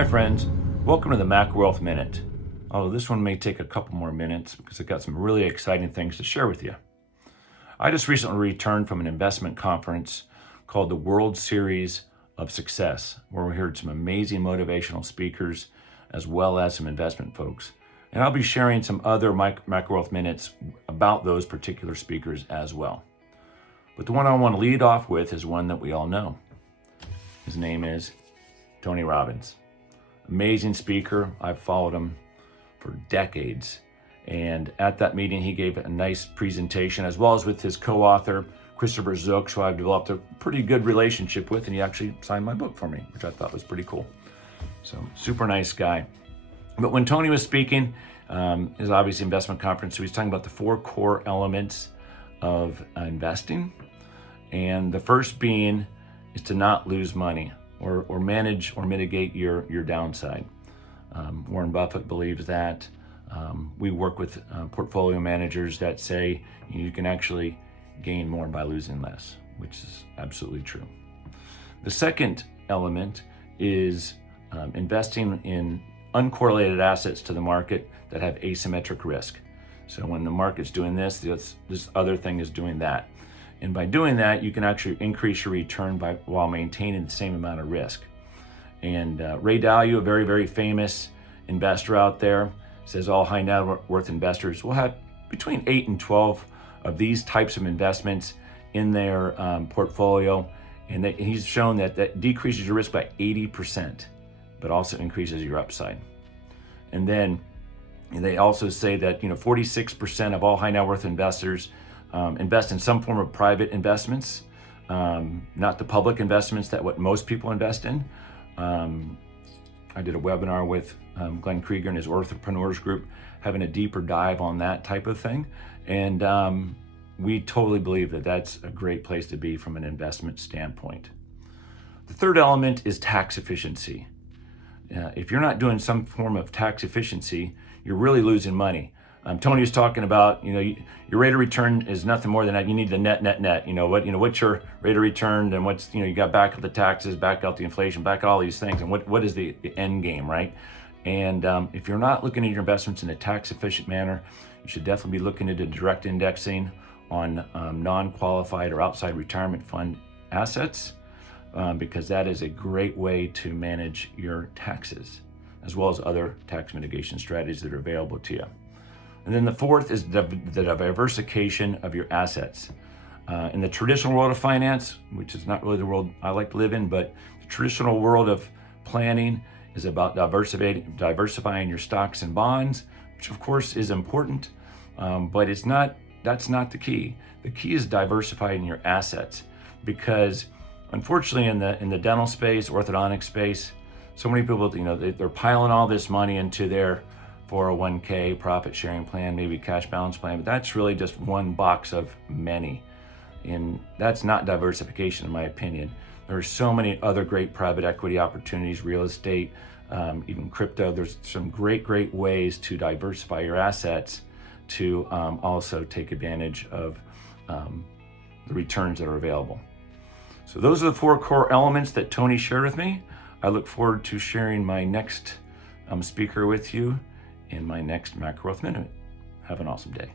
Hi friends, welcome to the Mac Wealth Minute. Although this one may take a couple more minutes because I've got some really exciting things to share with you. I just recently returned from an investment conference called the World Series of Success, where we heard some amazing motivational speakers as well as some investment folks. And I'll be sharing some other Mac Wealth Minutes about those particular speakers as well. But the one I want to lead off with is one that we all know. His name is Tony Robbins. Amazing speaker. I've followed him for decades. And at that meeting, he gave a nice presentation, as well as with his co-author, Christopher Zook, who I've developed a pretty good relationship with, and he actually signed my book for me, which I thought was pretty cool. So super nice guy. But when Tony was speaking, is obviously investment conference, so he's talking about the 4 core elements of investing. And the first being is to not lose money or manage or mitigate your downside. Warren Buffett believes that. We work with portfolio managers that say you can actually gain more by losing less, which is absolutely true. The second element is investing in uncorrelated assets to the market that have asymmetric risk. So when the market's doing this other thing is doing that. And by doing that, you can actually increase your return while maintaining the same amount of risk. And Ray Dalio, a very, very famous investor out there, says all high net worth investors will have between 8 and 12 of these types of investments in their portfolio. And he's shown that decreases your risk by 80%, but also increases your upside. And then they also say that 46% of all high net worth investors invest in some form of private investments, not the public investments that what most people invest in. I did a webinar with Glenn Krieger and his Entrepreneurs Group, having a deeper dive on that type of thing. And we totally believe that that's a great place to be from an investment standpoint. The third element is tax efficiency. If you're not doing some form of tax efficiency, you're really losing money. Tony was talking about, your rate of return is nothing more than that. You need the net. What's your rate of return, and what's, you got back out the taxes, back out the inflation, back out all these things, and what is the end game, right? And if you're not looking at your investments in a tax efficient manner, you should definitely be looking into direct indexing on non-qualified or outside retirement fund assets, because that is a great way to manage your taxes, as well as other tax mitigation strategies that are available to you. And then the fourth is the diversification of your assets. In the traditional world of finance, which is not really the world I like to live in, but the traditional world of planning is about diversifying your stocks and bonds, which of course is important, but that's not the key. The key is diversifying your assets, because unfortunately in the dental space, orthodontic space, so many people, they're piling all this money into their 401k, profit sharing plan, maybe cash balance plan, but that's really just one box of many. And that's not diversification, in my opinion. There are so many other great private equity opportunities, real estate, even crypto. There's some great ways to diversify your assets to also take advantage of the returns that are available. So those are the 4 core elements that Tony shared with me. I look forward to sharing my next speaker with you in my next Mac Wealth Minute. Have an awesome day.